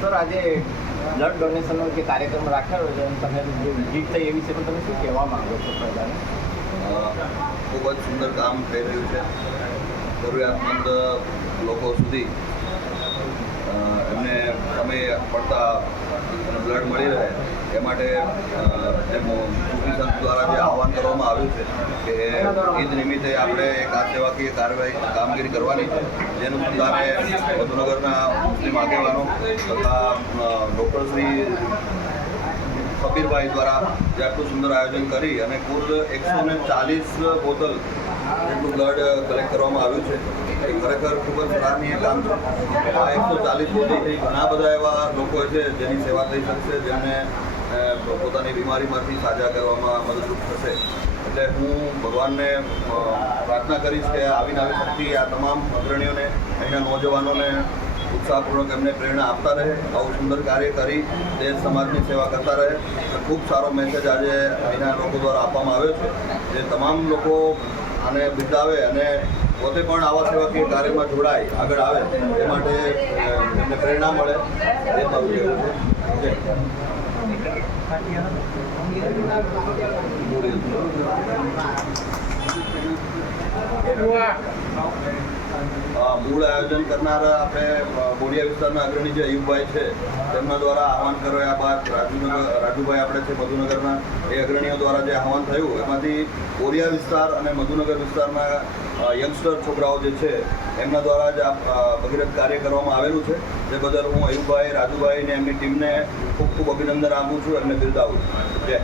Sir આજે blood ડોનેશનનો જે કાર્યક્રમ રાખ્યો છે અને તમે જે વિઝિટ થઈ એ વિશે પણ તમે શું કહેવા માંગો છો પ્રજાને ખૂબ જ સુંદર કામ થઈ રહ્યું છે. જરૂરિયાતમંદ લોકો સુધી એમને સમય પડતા બ્લડ મળી રહે. માટે દ્વારા જે આહવાન કરવામાં આવ્યું છે કે ઈદ નિમિત્તે આપણે એક આ સેવાકીય કાર્યવાહી કામગીરી કરવાની છે. જેનું સંધાને વધુનગરના મુસ્લિમ આગેવાનો તથા અ, ડૉક્ટર શ્રી કબીરભાઈ દ્વારા જે આટલું સુંદર આયોજન કરી અને કુલ એકસો ને ચાલીસ બોટલ જેટલું બ્લડ કલેક્ટ કરવામાં આવ્યું છે. એ ખરેખર ખૂબ જ સરાહનીય કામ છે. આ એકસો ચાલીસ બોટલથી ઘણા બધા એવા લોકો છે જેની સેવા થઈ શકશે જેમને અ, પોતાની બીમારીમાંથી સાજા કરવામાં મદદરૂપ થશે. એટલે હું ભગવાનને પ્રાર્થના કરીશ કે આવીને આવી શક્તિ આ તમામ અગ્રણીઓને, અહીંના નોજવાનોને ઉત્સાહપૂર્વક એમને પ્રેરણા આપતા રહે, આવું સુંદર કાર્ય કરી દેશ સમાજની સેવા કરતા રહે. ખૂબ સારો મેસેજ આજે અહીંના લોકો દ્વારા આપવામાં આવ્યો છે જે તમામ લોકો આને બિરદાવે અને પોતે પણ આવા સેવાકીય કાર્યમાં જોડાય, આગળ આવે, એ માટે એમને પ્રેરણા મળે, એ મારું કહેવું છે જય. અ, આયોજન કરનાર આપણે બોડિયા વિસ્તારના અગ્રણી જે અયુબભાઈ છે, તેમના દ્વારા આહવાન કર્યા બાદ રાજુનગર, રાજુભાઈ આપણે છે મધુનગરના, એ અગ્રણીઓ દ્વારા જે આહવાન થયું, એમાંથી બોરિયા વિસ્તાર અને મધુનગર વિસ્તારના યંગસ્ટર છોકરાઓ જે છે, એમના દ્વારા જ આ ભગીરથ કાર્ય કરવામાં આવેલું છે. જે બદલ હું અયુબભાઈ, રાજુભાઈ ને એમની ટીમને ખૂબ ખૂબ અભિનંદન આપું છું, એમને બિરદાવું છું. જય